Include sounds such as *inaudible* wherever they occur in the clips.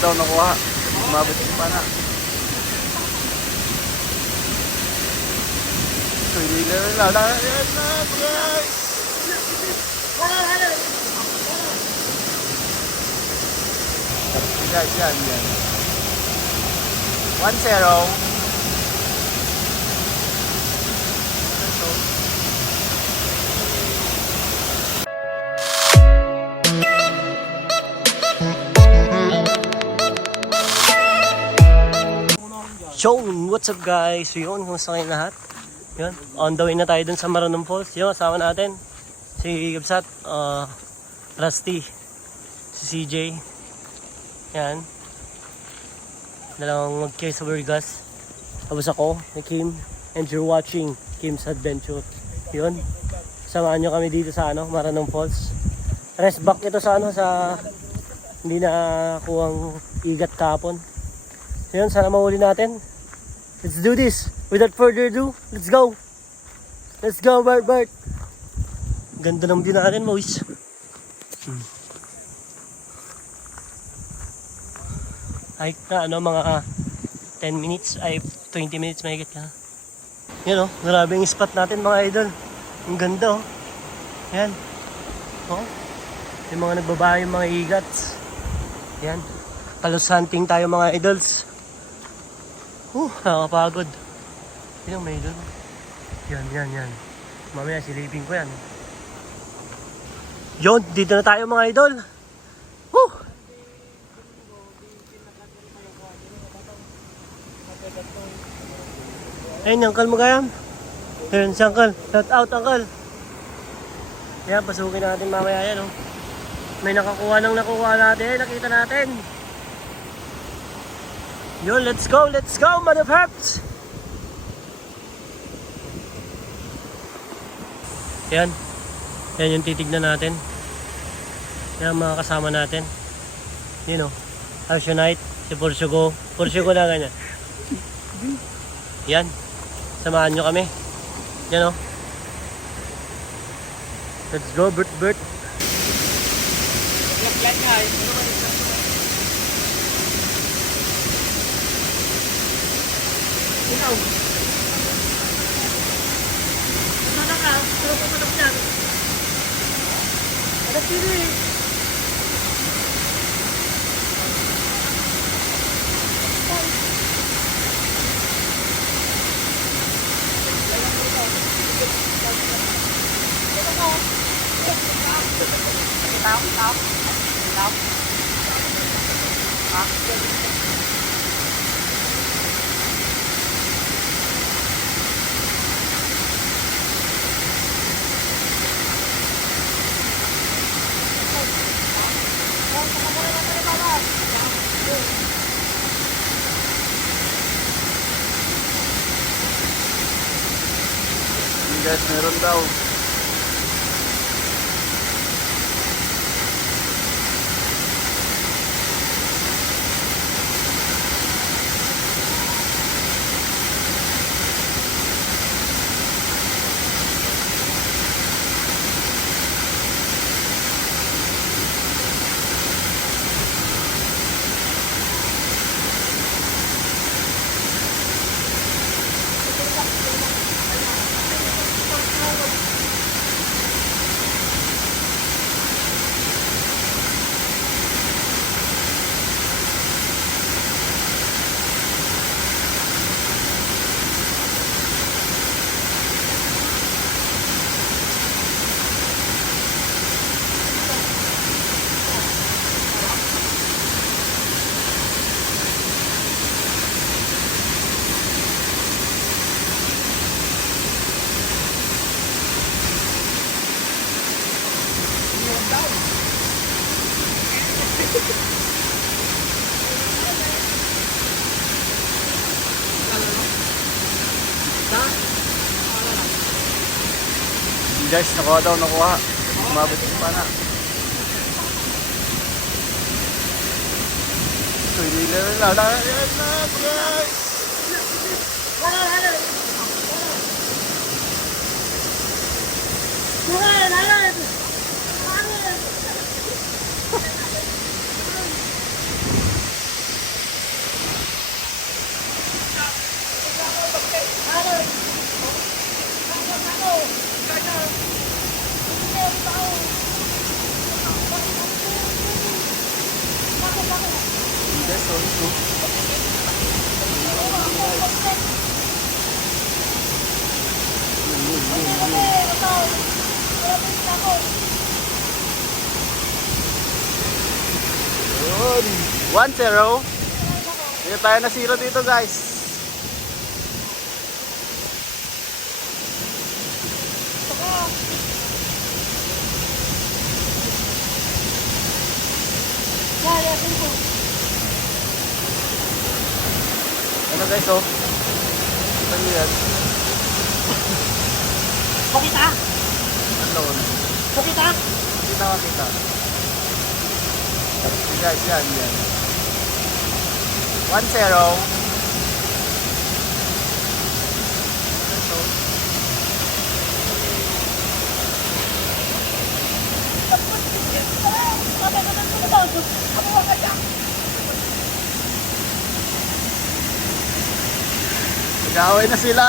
daw nakuha. Umabot pa na. So, hindi na na na guys. Yan, yan, yan. 1-0. Yo, what's up guys? So yun, kumusta kayo lahat? Yun, on the way na tayo dun sa Maranong Falls. Yun, kasama natin si Gabsat, uh, Rusty, si CJ. Yan. Dalawang mag-care sa Burgas. Tapos ako, ni Kim, and you're watching Kim's Adventure. Yun. Samahan nyo kami dito sa ano, Maranong Falls. Rest back ito sa ano, sa hindi na kuwang igat kapon. So yun, sana mahuli natin. Let's do this. Without further ado, let's go. Let's go, Bart Bart. Ganda ng view natin, boys. Hmm. Hike na, ano, mga 10 minutes, ay 20 minutes mahigit ka. Yan oh, grabe yung spot natin mga idol. Ang ganda oh. Yan. Oh. Yung mga nagbabahay yung mga igats. Yan. Palos tayo mga idols. Uh, nakakapagod. Yun ang may doon. Yan, yan, yan. Mamaya silipin ko yan. Yun, dito na tayo mga idol. Woo! Ayun, uncle mo kayam. Ayun, si uncle. Shout out, uncle. Yan, pasukin natin mamaya yan, oh. May nakakuha nang nakuha natin. Nakita natin. Yun, let's go, let's go, motherfuckers! Yan. Yan yung titignan natin. Yan mga kasama natin. Yun o. Alcionite, si Porsugo. Porsugo na ganyan. Yan. Samahan nyo kami. Yan o. Let's go, Bert Bert. Ikaw. Sana ka, pero pumunok yan. Ano sino eh? Yung guys, meron daw. Guys, nakuha daw nakuha. Umabot pa na. So, hindi na na guys. Guys, oh, ito. Yun. 1-0. Hindi tayo na zero dito guys. Ano guys oh? Ano yan? Pukita! Ano? Pukita! Kita makita. Yan, yan, yan. 1-0. Nag-away na sila.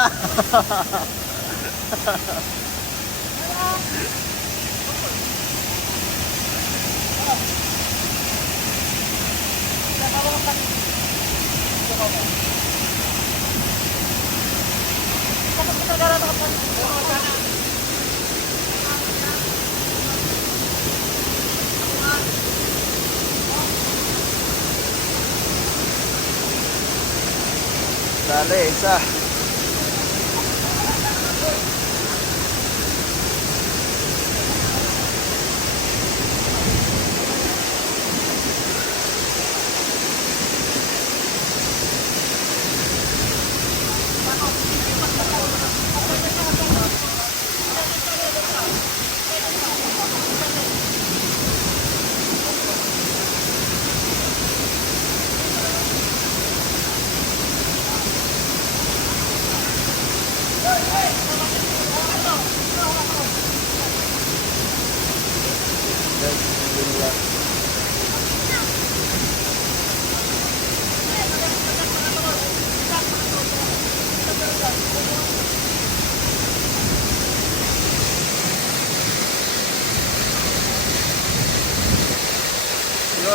Dali, isa.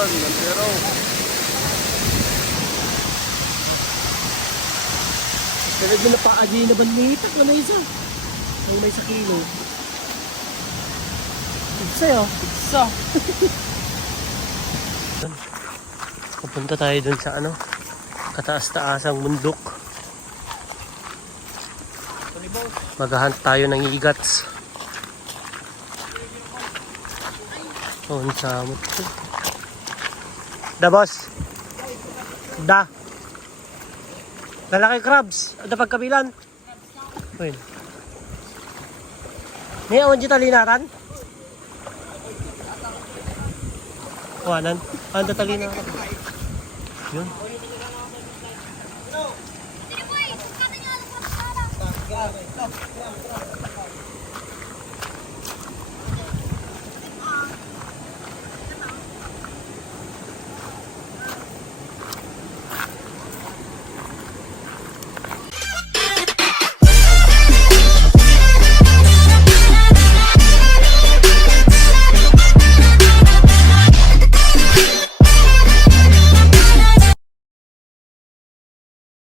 Pero Pero mo na pa adi na banita ko na isa. Ang may sa kilo. Sa'yo? Isa. *laughs* Pupunta tayo dun sa ano, kataas-taasang bundok. Maghahunt tayo ng igats. Oh, ang samot ko. Da, boss. Da. Lalaki crabs. Ada pagkabilan. Well. May awan dito talinaran? Wanan. Anda talinaran. Yun.